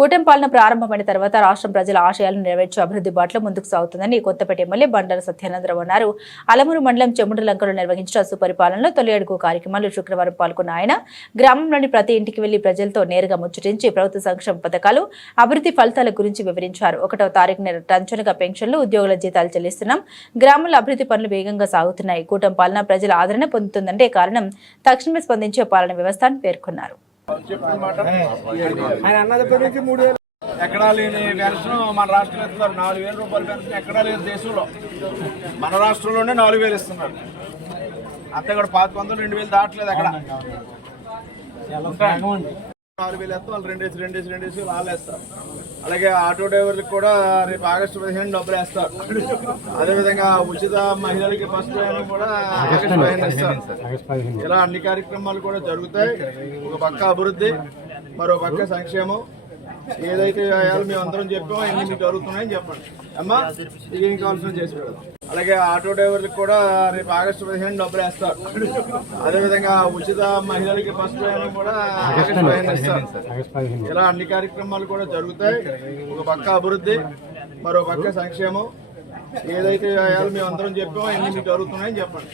కూటమి పాలన ప్రారంభమైన తర్వాత రాష్ట్రం ప్రజల ఆశయాలను నెరవేర్చే అభివృద్ధి బాటలో ముందుకు సాగుతుందని కొత్తపేట ఎమ్మెల్యే బండారు సత్యానందరావు అన్నారు. అలమూరు మండలం చెముడులంకలో నిర్వహించిన సుపరిపాలనలో తొలి అడుగు కార్యక్రమంలో శుక్రవారం పాల్గొన్న ఆయన గ్రామంలోని ప్రతి ఇంటికి వెళ్లి ప్రజలతో నేరుగా ముచ్చటించి ప్రభుత్వ సంక్షేమ పథకాలు, అభివృద్ధి ఫలితాల గురించి వివరించారు. 1వ తారీఖున టంచనగా పెన్షన్లు, ఉద్యోగుల జీతాలు చెల్లిస్తున్నాం. గ్రామంలో అభివృద్ధి పనులు వేగంగా సాగుతున్నాయి. కూటమి పాలన ప్రజల ఆదరణ పొందుతుందంటే కారణం తక్షణమే స్పందించే పాలన వ్యవస్థ అని పేర్కొన్నారు. ఎక్కడా లేని పెన్షన్ మన రాష్ట్రంలో ఇస్తున్నారు. 4,000 రూపాయల పెన్షన్ ఎక్కడా లేని దేశంలో మన రాష్ట్రంలోనే 4,000 ఇస్తున్నారు. అంతే కూడా 1,500 2,000 దాటలేదు. అక్కడ 4,000 వేస్తాం, వాళ్ళు 2,000 వాళ్ళు వేస్తారు. అలాగే ఆటో డ్రైవర్లకు కూడా రేపు ఆగస్టు 15 డబ్బులు వేస్తారు. అదేవిధంగా ఉచిత మహిళలకి ఫస్ట్ ప్రయాణం కూడా ఆగస్టు 15 ఇస్తారు. ఇలా అన్ని కార్యక్రమాలు కూడా జరుగుతాయి. ఒక పక్క అభివృద్ధి, మరో పక్క సంక్షేమం. ఏదైతే మేము అందరం చెప్పామో అన్ని మీకు జరుగుతున్నాయని చెప్పండి అమ్మా. ఏం కావాల్సిన చేసి పెడదాం. అలాగే ఆటో డ్రైవర్లకు కూడా రేపు ఆగస్టు 15 డబ్బులు వేస్తారు. అదేవిధంగా ఉచిత మహిళలకి ఫస్ట్ ప్రయాణం కూడా ఆగస్టు 15 ఇస్తారు. ఇలా అన్ని కార్యక్రమాలు కూడా జరుగుతాయి. ఒక పక్క అభివృద్ధి, మరో పక్క సంక్షేమం. ఏదైతే మేము అందరం చెప్పామో అన్ని మీకు జరుగుతున్నాయని చెప్పండి.